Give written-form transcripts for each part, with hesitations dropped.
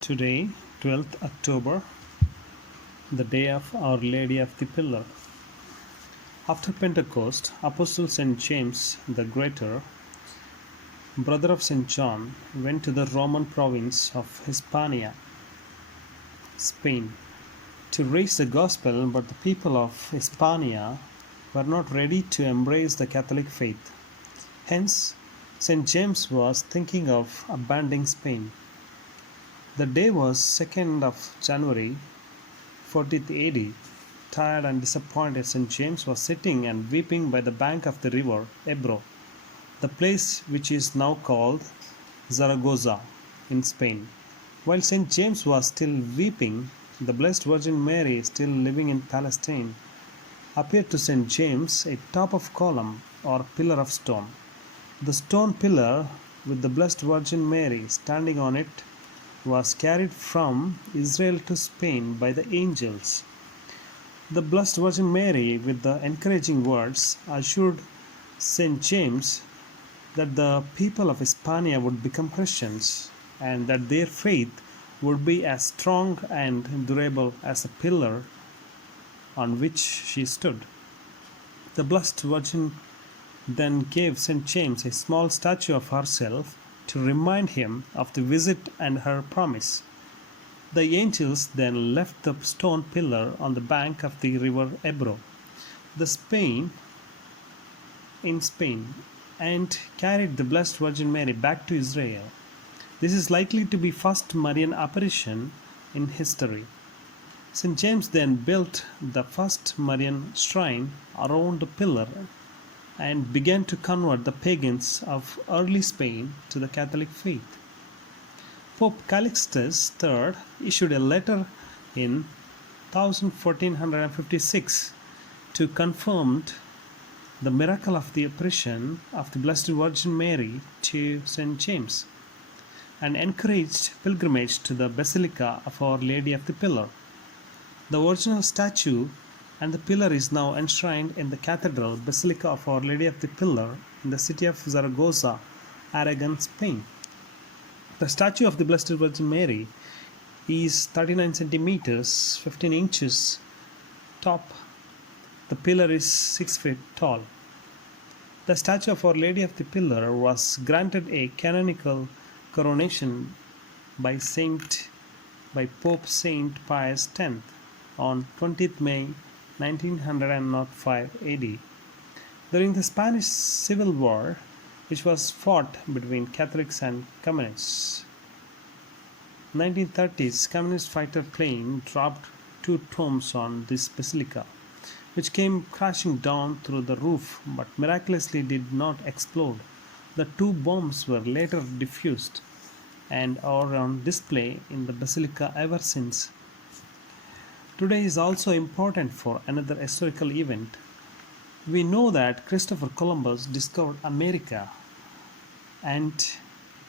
Today, 12th October, the day of Our Lady of the Pillar. After Pentecost, Apostle St. James the Greater, brother of St. John, went to the Roman province of Hispania, Spain, to preach the gospel, but the people of Hispania were not ready to embrace the Catholic faith. Hence, St. James was thinking of abandoning Spain. The day was 2nd of January 40th AD. Tired and disappointed, St. James was sitting and weeping by the bank of the River Ebro, the place which is now called Zaragoza in Spain. While St. James was still weeping, the Blessed Virgin Mary, still living in Palestine, appeared to St. James a top of column or pillar of stone. The stone pillar with the Blessed Virgin Mary standing on it was carried from Israel to Spain by the angels. The Blessed Virgin Mary, with the encouraging words, assured St. James that the people of Hispania would become Christians and that their faith would be as strong and durable as a pillar on which she stood. The Blessed Virgin then gave St. James a small statue of herself to remind him of the visit and her promise. The angels then left the stone pillar on the bank of the river Ebro, in Spain, and carried the Blessed Virgin Mary back to Israel. This is likely to be first Marian apparition in history. St. James then built the first Marian shrine around the pillar and began to convert the pagans of early Spain to the Catholic faith. Pope Calixtus III issued a letter in 1456 to confirm the miracle of the apparition of the Blessed Virgin Mary to St. James and encouraged pilgrimage to the Basilica of Our Lady of the Pillar. The original statue and the pillar is now enshrined in the Cathedral Basilica of Our Lady of the Pillar in the city of Zaragoza, Aragon, Spain. The statue of the Blessed Virgin Mary is 39 centimeters 15 inches top. The pillar is 6 feet tall. The statue of Our Lady of the Pillar was granted a canonical coronation by Pope Saint Pius X on 20th May 1905 AD. During the Spanish Civil War, which was fought between Catholics and Communists, 1930s Communist fighter plane dropped two tombs on this basilica, which came crashing down through the roof but miraculously did not explode. The two bombs were later defused and are on display in the basilica ever since. Today is also important for another historical event. We know that Christopher Columbus discovered America,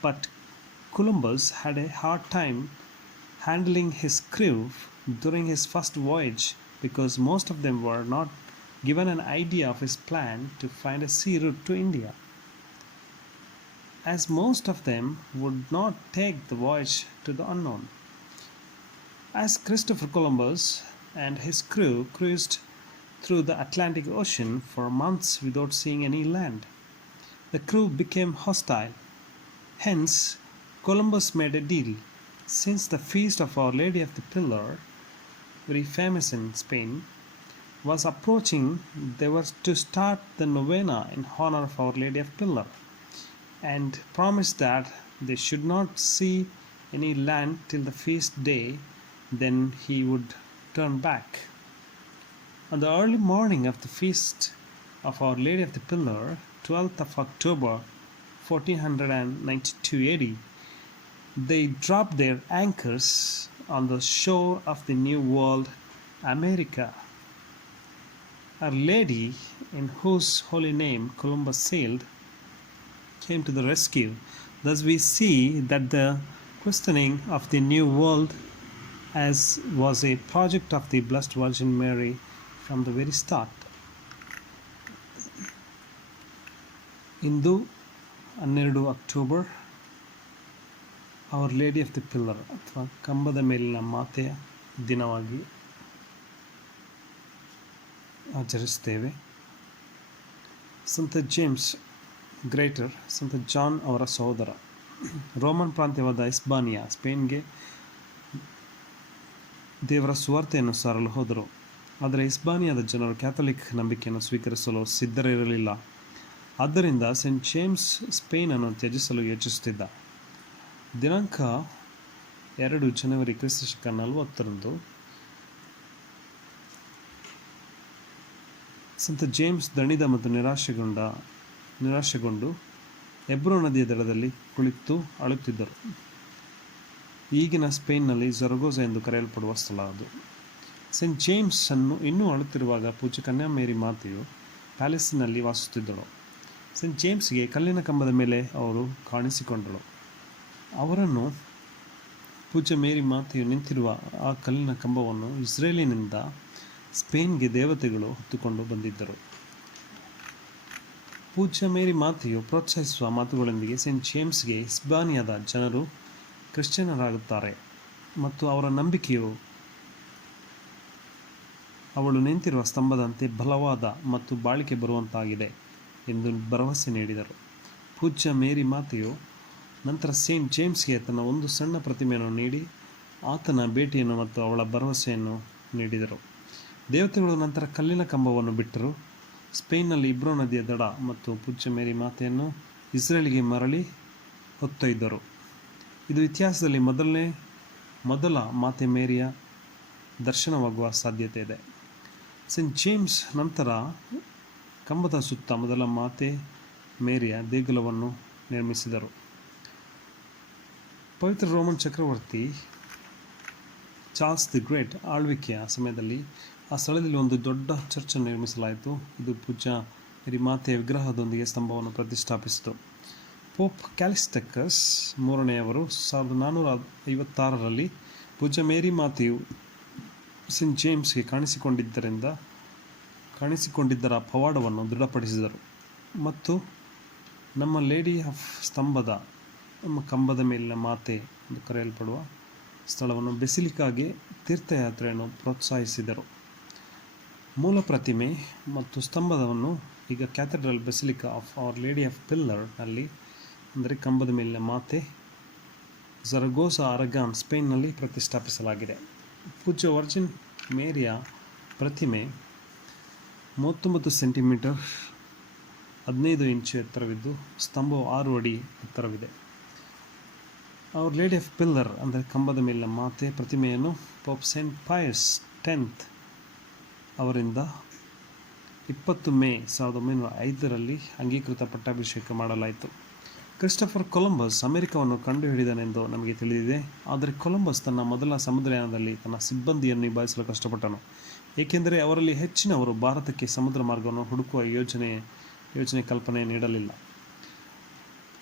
but Columbus had a hard time handling his crew during his first voyage because most of them were not given an idea of his plan to find a sea route to India, as most of them would not take the voyage to the unknown. As Christopher Columbus and his crew cruised through the Atlantic Ocean for months without seeing any land, the crew became hostile. Hence, Columbus made a deal. Since the feast of Our Lady of the Pillar, very famous in Spain, was approaching, they were to start the novena in honor of Our Lady of Pillar and promised that they should not see any land till the feast day, then he would turn back. On the early morning of the feast of Our Lady of the Pillar, 12th of October 1492 AD, they dropped their anchors on the shore of the New World, America. Our Lady, in whose holy name Columbus sailed, came to the rescue. Thus we see that the christening of the New World as was a project of the Blessed Virgin Mary from the very start. ಇಂದು 12 October Our Lady of the Pillar ಅಥವಾ ಕಂಬದ ಮೇಲಿನ ಮಾತೆಯ ದಿನವಾಗಿ ಆಚರಿಸ್ತೇವೆ. ಸಂತ James greater, ಸಂತ ಜಾನ್ ಅವರ ಸಹೋದರ, ರೋಮನ್ ಪ್ರಾಂತ್ಯವಾದ ಹಿಸ್ಪಾನಿಯಾ, ಸ್ಪೇನ್ಗೆ ದೇವರ ಸುವಾರ್ತೆಯನ್ನು ಸಾರಲು ಹೋದರು. ಆದರೆ ಹಿಸ್ಪಾನಿಯಾದ ಜನರು ಕ್ಯಾಥಲಿಕ್ ನಂಬಿಕೆಯನ್ನು ಸ್ವೀಕರಿಸಲು ಸಿದ್ಧರಿರಲಿಲ್ಲ. ಆದ್ದರಿಂದ ಸೆಂಟ್ ಜೇಮ್ಸ್ ಸ್ಪೇನನ್ನು ತ್ಯಜಿಸಲು ಯೋಚಿಸುತ್ತಿದ್ದ. ದಿನಾಂಕ 2 ಜನವರಿ ಕ್ರಿಸ್ತಶಕ 40 ಸಂತ ಜೇಮ್ಸ್ ದಣಿದ ಮತ್ತು ನಿರಾಶೆಗೊಂಡು ಎಬ್ರೋ ನದಿಯ ದಡದಲ್ಲಿ ಕುಳಿತು ಅಳುತ್ತಿದ್ದರು. ಈಗಿನ ಸ್ಪೇನ್ನಲ್ಲಿ ಜರಗೋಜಾ ಎಂದು ಕರೆಯಲ್ಪಡುವ ಸ್ಥಳ ಅದು. ಸೆಂಟ್ ಜೇಮ್ಸ್ ಅನ್ನು ಇನ್ನೂ ಅಳುತ್ತಿರುವಾಗ ಪೂಜ್ಯ ಕನ್ಯಾ ಮೇರಿ ಮಾತೆಯು ಪ್ಯಾಲೆಸ್ಟಿನಲ್ಲಿ ವಾಸಿಸುತ್ತಿದ್ದಳು. ಸೆಂಟ್ ಜೇಮ್ಸ್ಗೆ ಕಲ್ಲಿನ ಕಂಬದ ಮೇಲೆ ಅವರು ಕಾಣಿಸಿಕೊಂಡಳು. ಅವರನ್ನು ಪೂಜ್ಯ ಮೇರಿ ಮಾತೆಯು ನಿಂತಿರುವ ಆ ಕಲ್ಲಿನ ಕಂಬವನ್ನು ಇಸ್ರೇಲಿನಿಂದ ಸ್ಪೇನ್ಗೆ ದೇವತೆಗಳು ಹೊತ್ತುಕೊಂಡು ಬಂದಿದ್ದರು. ಪೂಜ್ಯ ಮೇರಿ ಮಾತೆಯು ಪ್ರೋತ್ಸಾಹಿಸುವ ಮಾತುಗಳೊಂದಿಗೆ ಸೆಂಟ್ ಜೇಮ್ಸ್ಗೆ ಹಿಸ್ಪಾನಿಯಾದ ಜನರು ಕ್ರಿಶ್ಚಿಯನ್ನರಾಗುತ್ತಾರೆ ಮತ್ತು ಅವರ ನಂಬಿಕೆಯು ಅವಳು ನಿಂತಿರುವ ಸ್ತಂಭದಂತೆ ಬಲವಾದ ಮತ್ತು ಬಾಳಿಕೆ ಬರುವಂತಾಗಿದೆ ಎಂದು ಭರವಸೆ ನೀಡಿದರು. ಪೂಜ್ಯ ಮೇರಿ ಮಾತೆಯು ನಂತರ ಸೇಂಟ್ ಜೇಮ್ಸ್ಗೆ ತನ್ನ ಒಂದು ಸಣ್ಣ ಪ್ರತಿಮೆಯನ್ನು ನೀಡಿ ಆತನ ಭೇಟಿಯನ್ನು ಮತ್ತು ಅವಳ ಭರವಸೆಯನ್ನು ನೀಡಿದರು. ದೇವತೆಗಳು ನಂತರ ಕಲ್ಲಿನ ಕಂಬವನ್ನು ಬಿಟ್ಟರು. ಸ್ಪೇನ್ನಲ್ಲಿ ಇಬ್ರೋ ನದಿಯ ದಡ ಮತ್ತು ಪೂಜ್ಯ ಮೇರಿ ಮಾತೆಯನ್ನು ಇಸ್ರೇಲಿಗೆ ಮರಳಿ ಹೊತ್ತೊಯ್ದರು. ಇದು ಇತಿಹಾಸದಲ್ಲಿ ಮೊದಲ ಮಾತೆ ಮೇರಿಯ ದರ್ಶನವಾಗುವ ಸಾಧ್ಯತೆ ಇದೆ. ಸೆಂಟ್ ಜೇಮ್ಸ್ ನಂತರ ಕಂಬದ ಸುತ್ತ ಮೊದಲ ಮಾತೆ ಮೇರಿಯ ದೇಗುಲವನ್ನು ನಿರ್ಮಿಸಿದರು. ಪವಿತ್ರ ರೋಮನ್ ಚಕ್ರವರ್ತಿ ಚಾರ್ಲ್ಸ್ ದಿ ಗ್ರೇಟ್ ಆಳ್ವಿಕೆಯ ಸಮಯದಲ್ಲಿ ಆ ಸ್ಥಳದಲ್ಲಿ ಒಂದು ದೊಡ್ಡ ಚರ್ಚನ್ನು ನಿರ್ಮಿಸಲಾಯಿತು. ಇದು ಪೂಜ್ಯ ಮೇರಿ ಮಾತೆಯ ವಿಗ್ರಹದೊಂದಿಗೆ ಸ್ತಂಭವನ್ನು ಪ್ರತಿಷ್ಠಾಪಿಸಿತು. ಪೋಪ್ ಕ್ಯಾಲಿಸ್ಟಕಸ್ 3ನೇಯವರು 1456ರಲ್ಲಿ ಪೂಜ್ಯ ಮೇರಿ ಮಾತೆಯು ಸೆಂಟ್ ಜೇಮ್ಸ್ಗೆ ಕಾಣಿಸಿಕೊಂಡಿದ್ದರ ಪವಾಡವನ್ನು ದೃಢಪಡಿಸಿದರು ಮತ್ತು ನಮ್ಮ ಲೇಡಿ ಆಫ್ ಸ್ತಂಭದ ನಮ್ಮ ಕಂಬದ ಮೇಲಿನ ಮಾತೆ ಎಂದು ಕರೆಯಲ್ಪಡುವ ಸ್ಥಳವನ್ನು ಬೆಸಿಲಿಕಾಗೆ ತೀರ್ಥಯಾತ್ರೆಯನ್ನು ಪ್ರೋತ್ಸಾಹಿಸಿದರು. ಮೂಲ ಪ್ರತಿಮೆ ಮತ್ತು ಸ್ತಂಭವನ್ನು ಈಗ cathedral basilica of Our Lady of ಪಿಲ್ಲರ್ನಲ್ಲಿ, ಅಂದರೆ ಕಂಬದ ಮೇಲಿನ ಮಾತೆ, ಜರಗೋಸಾ, ಅರಗಾನ್, ಸ್ಪೇನ್ನಲ್ಲಿ ಪ್ರತಿಷ್ಠಾಪಿಸಲಾಗಿದೆ. ಪೂಜ್ಯ ವರ್ಜಿನ್ ಮೇರಿಯ ಪ್ರತಿಮೆ 39 ಸೆಂಟಿಮೀಟರ್ 15 ಇಂಚು ಎತ್ತರವಿದ್ದು ಸ್ತಂಭವು 6 ಅಡಿ ಎತ್ತರವಿದೆ. ಅವರ್ ಲೇಡಿ ಆಫ್ ಪಿಲ್ಲರ್ ಅಂದರೆ ಕಂಬದ ಮೇಲಿನ ಮಾತೆ ಪ್ರತಿಮೆಯನ್ನು ಪೋಪ್ ಸೆಂಟ್ ಪೈಯಸ್ X ಅವರಿಂದ 20 ಮೇ 1905ರಲ್ಲಿ ಅಂಗೀಕೃತ ಪಟ್ಟಾಭಿಷೇಕ ಮಾಡಲಾಯಿತು. ಕ್ರಿಸ್ಟೋಫರ್ ಕೊಲಂಬಸ್ ಅಮೆರಿಕವನ್ನು ಕಂಡುಹಿಡಿದನೆಂದು ನಮಗೆ ತಿಳಿದಿದೆ. ಆದರೆ ಕೊಲಂಬಸ್ ತನ್ನ ಮೊದಲ ಸಮುದ್ರಯಾನದಲ್ಲಿ ತನ್ನ ಸಿಬ್ಬಂದಿಯನ್ನು ನಿಭಾಯಿಸಲು ಕಷ್ಟಪಟ್ಟನು, ಏಕೆಂದರೆ ಅವರಲ್ಲಿ ಹೆಚ್ಚಿನವರು ಭಾರತಕ್ಕೆ ಸಮುದ್ರ ಮಾರ್ಗವನ್ನು ಹುಡುಕುವ ಯೋಜನೆ ಕಲ್ಪನೆ ನೀಡಲಿಲ್ಲ.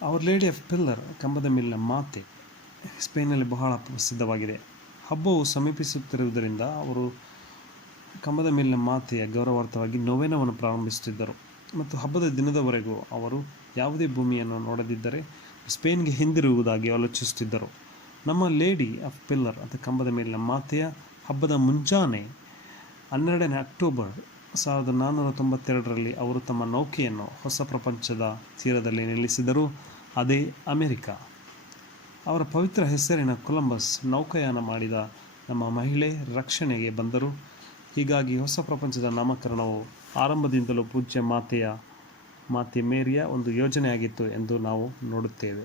ಅವರ್ ಲೇಡಿ ಆಫ್ ಪಿಲ್ಲರ್ ಕಂಬದ ಮೇಲಿನ ಮಾತೆ ಸ್ಪೇನ್ನಲ್ಲಿ ಬಹಳ ಪ್ರಸಿದ್ಧವಾಗಿದೆ. ಹಬ್ಬವು ಸಮೀಪಿಸುತ್ತಿರುವುದರಿಂದ ಅವರು ಕಂಬದ ಮೇಲಿನ ಮಾತೆಯ ಗೌರವಾರ್ಥವಾಗಿ ನೊವೆನವನ್ನು ಪ್ರಾರಂಭಿಸುತ್ತಿದ್ದರು ಮತ್ತು ಹಬ್ಬದ ದಿನದವರೆಗೂ ಅವರು ಯಾವುದೇ ಭೂಮಿಯನ್ನು ನೋಡದಿದ್ದರೆ ಸ್ಪೇನ್ಗೆ ಹಿಂದಿರುಗುವುದಾಗಿ ಆಲೋಚಿಸುತ್ತಿದ್ದರು. ನಮ್ಮ ಲೇಡಿ ಆಫ್ ಪಿಲ್ಲರ್ ಅಥವಾ ಕಂಬದ ಮೇಲಿನ ಮಾತೆಯ ಹಬ್ಬದ ಮುಂಜಾನೆ 12ನೇ ಅಕ್ಟೋಬರ್ 1492ರಲ್ಲಿ ಅವರು ತಮ್ಮ ನೌಕೆಯನ್ನು ಹೊಸ ಪ್ರಪಂಚದ ತೀರದಲ್ಲಿ ನಿಲ್ಲಿಸಿದರು, ಅದೇ ಅಮೆರಿಕ. ಅವರ ಪವಿತ್ರ ಹೆಸರಿನ ಕೊಲಂಬಸ್ ನೌಕಾಯಾನ ಮಾಡಿದ ನಮ್ಮ ಮಹಿಳೆ ರಕ್ಷಣೆಗೆ ಬಂದರು. ಹೀಗಾಗಿ ಹೊಸ ಪ್ರಪಂಚದ ನಾಮಕರಣವು ಆರಂಭದಿಂದಲೂ ಪೂಜ್ಯ ಮಾತೆ ಮೇರಿಯ ಒಂದು ಯೋಜನೆಯಾಗಿತ್ತು ಎಂದು ನಾವು ನೋಡುತ್ತೇವೆ.